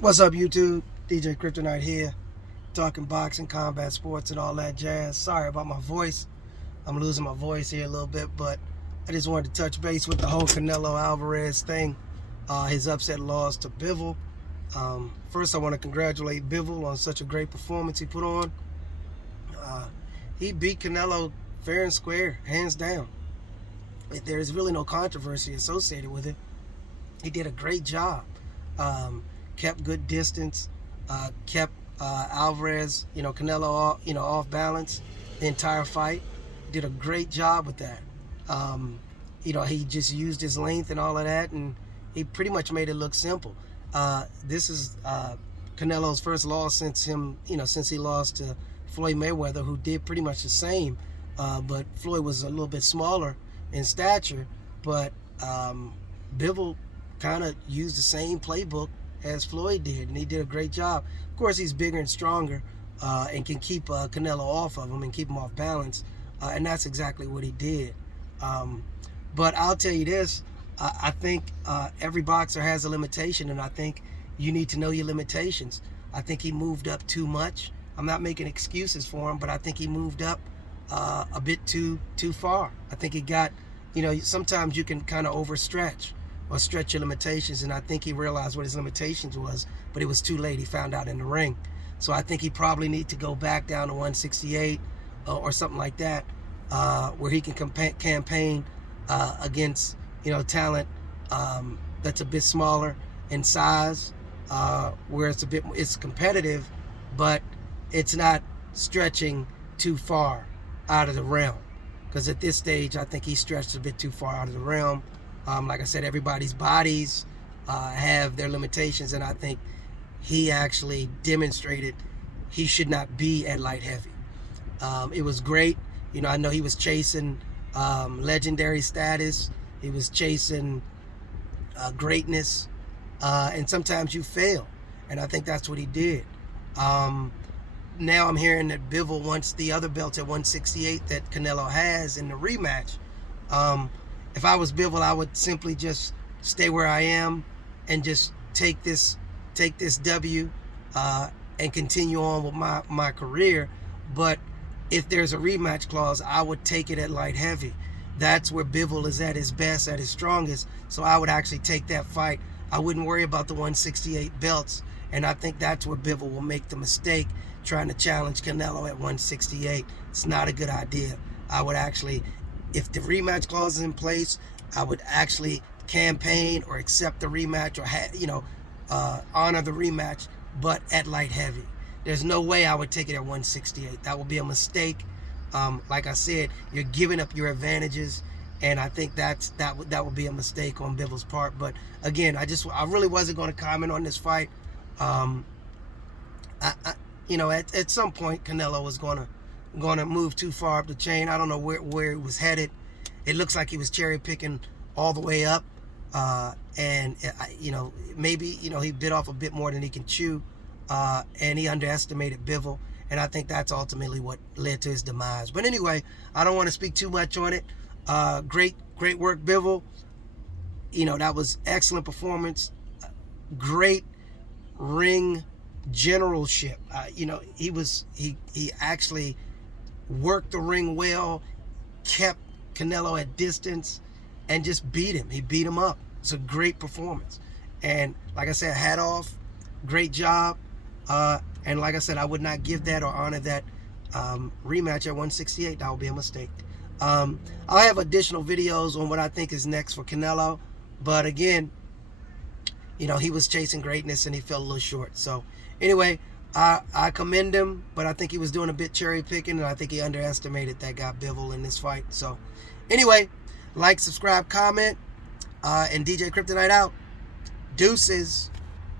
What's up, YouTube? DJ Kryptonite here, talking boxing, combat sports, and all that jazz. Sorry about my voice. I'm losing my voice here a little bit, but I just wanted to touch base with the whole Canelo Alvarez thing, his upset loss to Bivol. First, I want to congratulate Bivol on such a great performance he put on. He beat Canelo fair and square, hands down. There's really no controversy associated with it. He did a great job. Kept good distance, kept Alvarez, Canelo, off balance the entire fight. Did a great job with that. He just used his length and all of that, and he pretty much made it look simple. This is Canelo's first loss since he lost to Floyd Mayweather, who did pretty much the same, but Floyd was a little bit smaller in stature, but Bivol kind of used the same playbook as Floyd did, and he did a great job. Of course, he's bigger and stronger and can keep Canelo off of him and keep him off balance, and that's exactly what he did. But I'll tell you this, I think every boxer has a limitation, and I think you need to know your limitations. I think he moved up too much. I'm not making excuses for him, but I think he moved up a bit too far. I think he got, sometimes you can kind of overstretch or stretch your limitations, and I think he realized what his limitations was, but it was too late. He found out in the ring. So I think he probably need to go back down to 168 or something like that, where he can campaign against talent that's a bit smaller in size, where it's competitive, but it's not stretching too far out of the realm. Because at this stage, I think he stretched a bit too far out of the realm. Like I said, everybody's bodies have their limitations, and I think he actually demonstrated he should not be at light heavy. It was great. I know he was chasing legendary status. He was chasing greatness, and sometimes you fail, and I think that's what he did. Now I'm hearing that Bivol wants the other belt at 168 that Canelo has in the rematch. If I was Bivol, I would simply just stay where I am and just take this W and continue on with my career. But if there's a rematch clause, I would take it at light heavy. That's where Bivol is at his best, at his strongest. So I would actually take that fight. I wouldn't worry about the 168 belts. And I think that's where Bivol will make the mistake, trying to challenge Canelo at 168. It's not a good idea. I would actually, if the rematch clause is in place, I would actually campaign or accept the rematch or honor the rematch, but at light heavy. There's no way I would take it at 168. That would be a mistake. Like I said, you're giving up your advantages, and I think that would be a mistake on Bivol's part. But again, I really wasn't going to comment on this fight. At some point, Canelo was going to move too far up the chain. I don't know where he was headed. It looks like he was cherry picking all the way up, and maybe he bit off a bit more than he can chew, and he underestimated Bivol, and I think that's ultimately what led to his demise. But anyway, I don't want to speak too much on it. Great work, Bivol. That was excellent performance. Great ring generalship. He actually worked the ring well, kept Canelo at distance, and just beat him. He beat him up. It's a great performance. And like I said, hat off, great job. And like I said, I would not give that or honor that rematch at 168. That would be a mistake. I'll have additional videos on what I think is next for Canelo. But again, he was chasing greatness and he fell a little short. So anyway, I commend him, but I think he was doing a bit cherry picking, and I think he underestimated that guy Bivol in this fight. So anyway, like, subscribe, comment, and DJ Kryptonite out. Deuces.